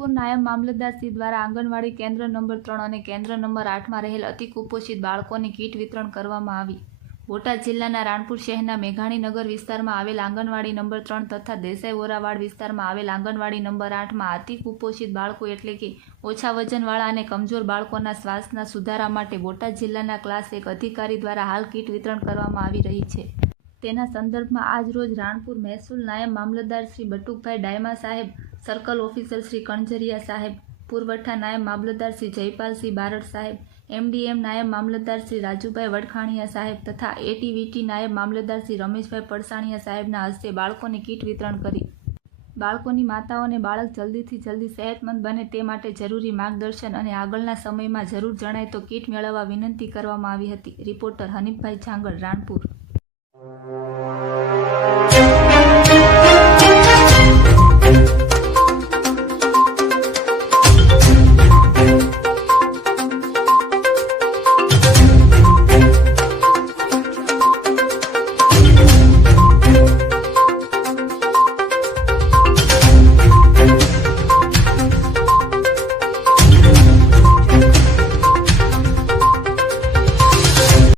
રાણપુર નાયબ મામલતદાર શ્રી દ્વારા આંગણવાડી કેન્દ્ર નંબર 3 અને કેન્દ્ર નંબર 8માં રહેલ અતિકુપોષિત બાળકોને કીટ વિતરણ કરવામાં આવી। બોટાદ જિલ્લાના રાણપુર શહેરના મેઘાણીનગર વિસ્તારમાં આવેલ આંગણવાડી નંબર 3 તથા દેસાઈ ઓરાવાડ વિસ્તારમાં આવેલ આંગણવાડી નંબર 8માં અતિકુપોષિત બાળકો એટલે કે ઓછા વજનવાળા અને કમજોર બાળકોના શ્વાસના સુધારા માટે બોટાદ જિલ્લાના ક્લાસ 1 અધિકારી દ્વારા હાલ કીટ વિતરણ કરવામાં આવી રહી છે। તેના સંદર્ભમાં આજ રોજ રાણપુર મહેસૂલ નાયબ મામલતદાર શ્રી બટુકભાઈ ડાયમા સાહેબ, સર્કલ ઓફિસર શ્રી કણઝરિયા સાહેબ, પુરવઠા નાયબ મામલતદાર શ્રી જયપાલસિંહ બારડ સાહેબ, MDM નાયબ મામલતદાર શ્રી રાજુભાઈ વડખાણીયા સાહેબ તથા ATVT નાયબ મામલતદાર શ્રી રમેશભાઈ પડસાણીયા સાહેબના હસ્તે બાળકોને કીટ વિતરણ કરી। બાળકોની માતાઓને બાળક જલ્દીથી જલ્દી સેહતમંદ બને તે માટે જરૂરી માર્ગદર્શન અને આગળના સમયમાં જરૂર જણાય તો કીટ મેળવવા વિનંતી કરવામાં આવી હતી। રિપોર્ટર હનીફભાઈ છાંગડ, રાણપુર।